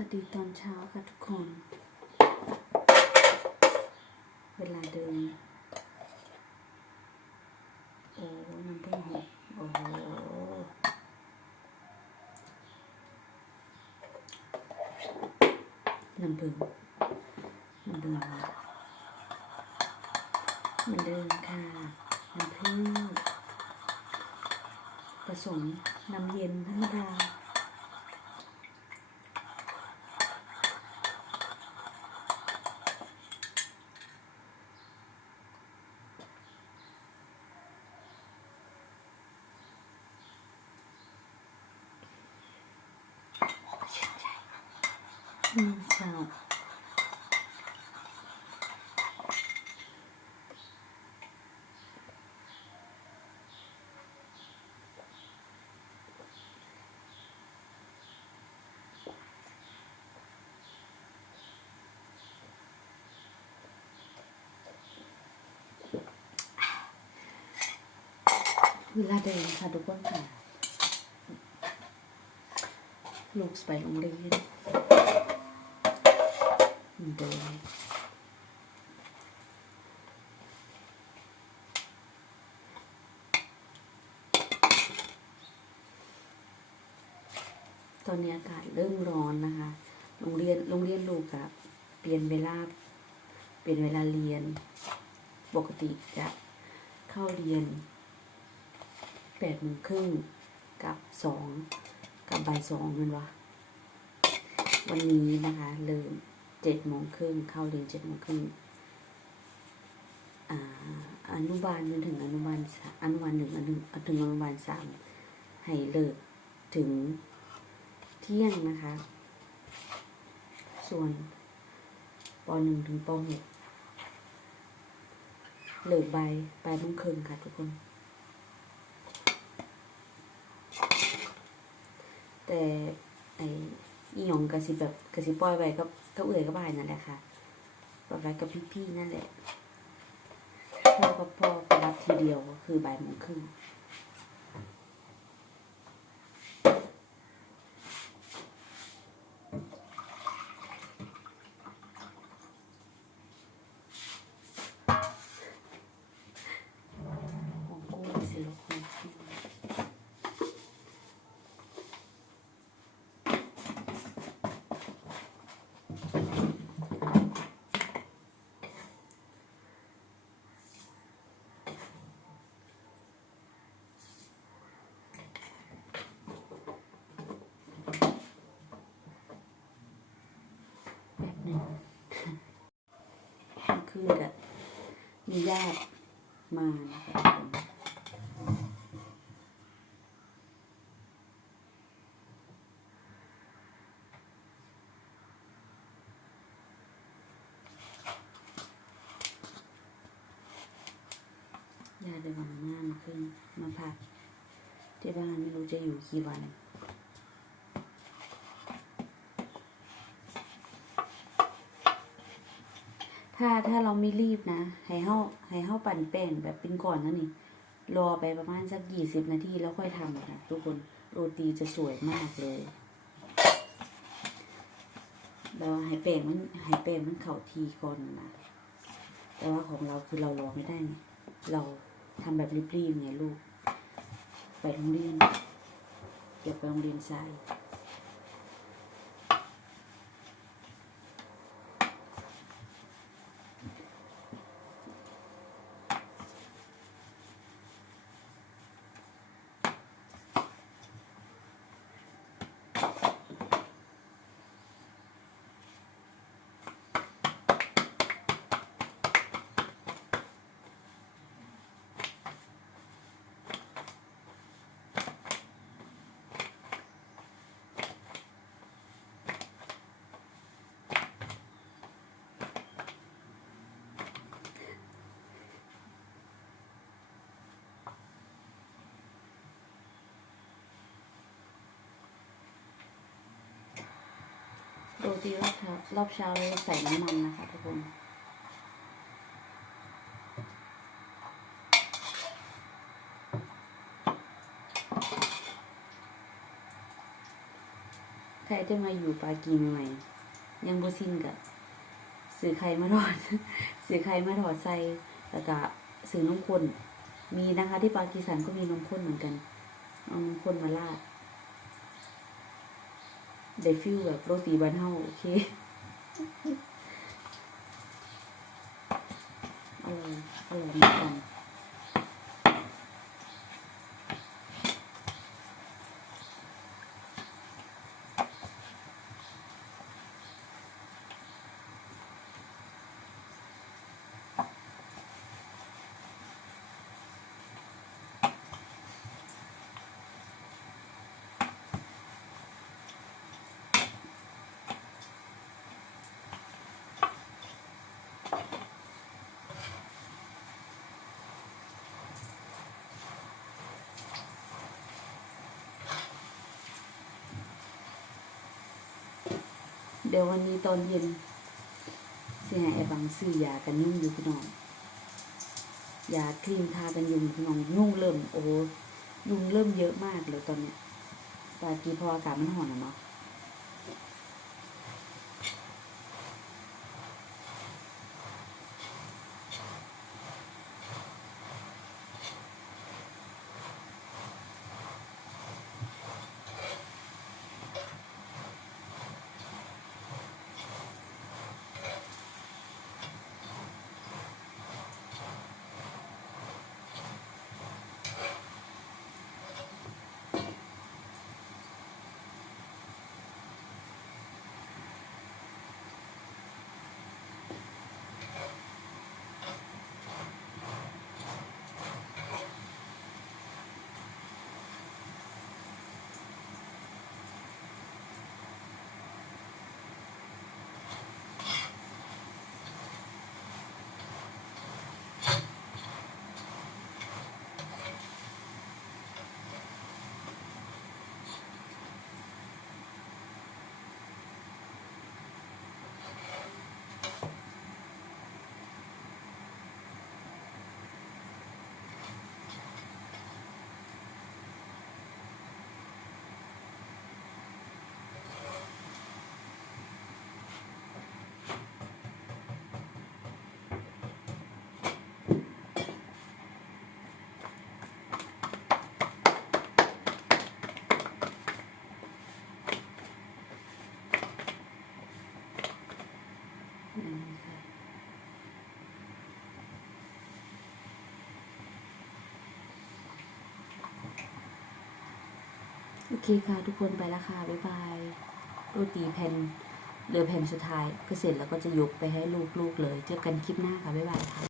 วัสดีตอนเช้าค่ะทุกคน เวลาเดิน โอ้น้ำผึ้งหกโอ้โหน้ำผึ้งน้ำผึ้งเหมือนเดิมค่ะน้ำผึ้งผสมน้ำเย็นธรรมดา เวลาเดินค่ะทุกคนค่ะลูกไปโรงเรียน เดิน ตอนนี้อากาศเริ่มร้อนนะคะ โรงเรียนโรงเรียนลูกอะเปลี่ยนเวลา เปลี่ยนเวลาเรียน ปกติจะเข้าเรียนแปดโมงครึ่งกับสองกับบ่ายสองนั่นวะวันนี้นะคะเริ่มเจ็ดโมงครึ่งเข้าเรียนเจ็ดโมงครึ่งอานุบาลจนถึงอนุบาลอนุบาลหนึ่งอนุถึงอนุบาลสามให้เลิกถึง ที่ยงนะคะ ส่วนปหนึ่งถึงปหกเลิกบ่ายบ่ายโมงครึ่งค่ะทุกคน แต่ไออีหยองกะสิแบบกะสิปล่อยไว้กับเท่าเอื่อยก็บายนั่นแหละค่ะปล่อยไว้กับพี่ๆนั่นแหละพ่อกับพ่อรับทีเดียวก็คือบ่ายโมงครึ่งกูสิลูกของกู แบบห นึ่งคืนอะมีญาติมานะคะญาติเดินมาหน้ามาขึ้นมาพักที่บ้านไม่รู้จะอยู่กี่วัน ถ้าถ้าเราไม่รีบนะให้เฮาให้เฮาปั่นแป้งแบบเป็นก่อนนั่นนี่ รอไปประมาณสักยี่สิบนาทีแล้วค่อยทำค่ะทุกคนโรตีจะสวยมากเลยแล้วให้แป้งมันให้แป้งมันเข้าทีก่อนนะแต่ว่าของเราคือเรารอไม่ได้ไงเราทำแบบรีบๆไงลูก ไปโรงเรียนเก็บไปโรงเรียนสาย ตีรอบเช้ารอบเช้าเราใส่น้ำมันนะคะทุกคนไข่จะมาอยู่ปากีใหม่ยังบ่สิ้นกับซื้อไข่มาทอดซื้อไข่มาทอดใส่แล้วก็ซื้อนมข้นมีนะคะที่ปากีสถานก็มีนมข้นเหมือนกันเอานมข้นมาราด ได้ฟิลแบบโรตีบ้านเฮาโอเคอร่อยอร่อยเหมือนกั ดี๋ยววันนี้ตอนเย็นสิให้ไอ้บังซื้อยากันยุ่งอยู่พี่น้องยาครีมทากันยุงพี่น้องยุ่งเริ่มโอ้ยุงเริ่มเยอะมากเลยตอนเนี้ยตากีพออากาศมันห่อนอะเนาะ เคค่ะทุกคนไปแล้วค่ะ บ๊ายบายโรตีแผ่นเหลือแผ่นสุดท้ายก็เสร็จแล้วก็จะยกไปให้ลูกๆเลย เจอกันคลิปหน้าค่ะ บ๊ายบายค่ะ